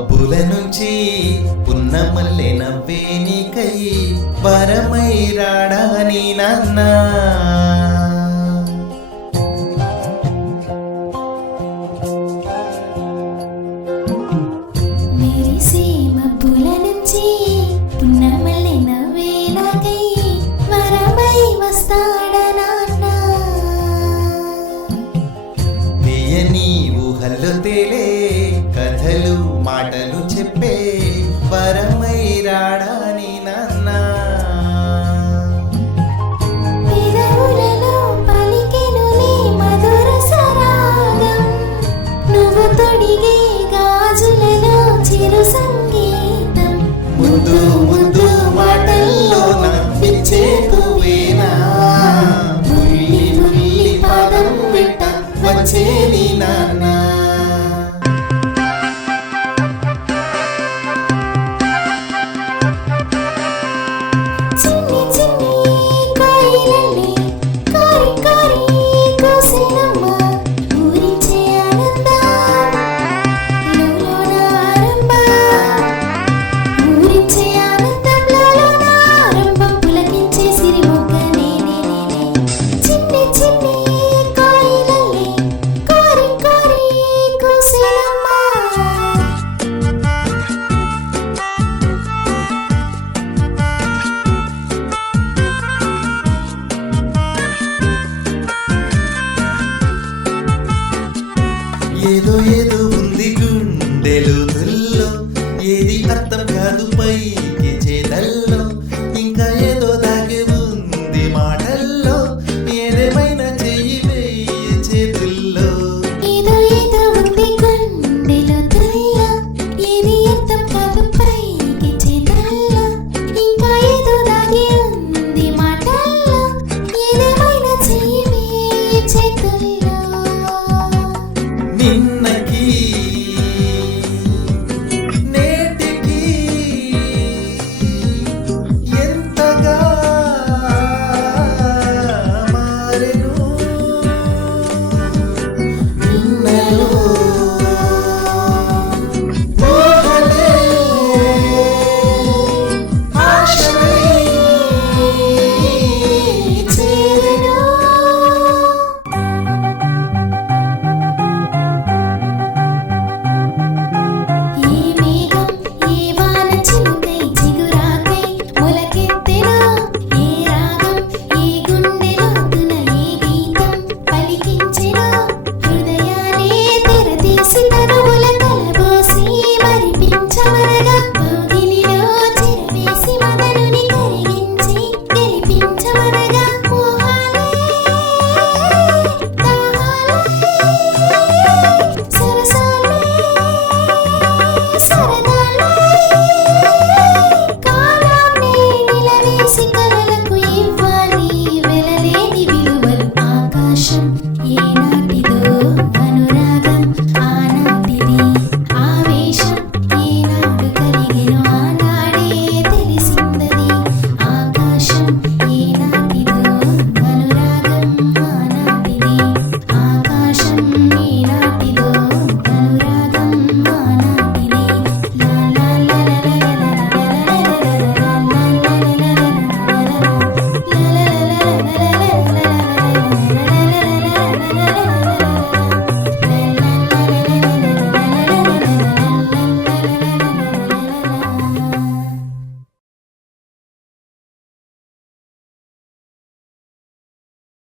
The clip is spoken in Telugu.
మబ్బుల నుంచి పున్నమల్లె నవ్వే నీకై వరమై రాడా నీ నాన్న. మెరిసే మబ్బుల నుంచి పున్నమల్లె నవ్వే నాకై వరమై వస్తాడా నాన్న. తీయని ఊహల్లో తేలే కథలు మాటలు చెప్పే వరమై రాడా నీ నాన్న. పెదవులలో పలికెనులే మధుర సరాగం, నువ్వు తొడిగే గాజులలో చిరు సంగీతం. ముద్దు ముద్దు మాటల్లో నవ్వించే పువ్వేనా, బుల్లి బుల్లి పాదం వెంట వచ్చే నీ నాన్న. చిన్ని చిన్ని కోయిలల్లే కోరి కోరి కూసెనమ్మ, ఊరించే ఆనందం లోలోన ఆరంభం. ఊరించే ఆనందం లోలోన ఆరంభం, పులకించే సిరిమొగ్గ నేనే నేనే. చిన్ని చిన్ని కోయిలల్లే కోరి కోరి కూసెనమ్మ. ఏదో ఏదో ఉంది గుండెలు తుల్లో, ఏది అర్థం కాదు పైకి చేతల్లో, ఇంకా ఏదో దాగి ఉంది మాటల్లో, ఏదేమైనా చెయ్యి వేయి చేతుల్లో. ఏదో ఏదో ఉంది గుండెలో తుల్లో, ఏది అర్థం కాదు పైకి చేతల్లో, ఇంకా ఏదో దాగి ఉంది మాటల్లో, ఏదేమైనా చెయ్యి వేయి చేతుల్లో. నిన్నకి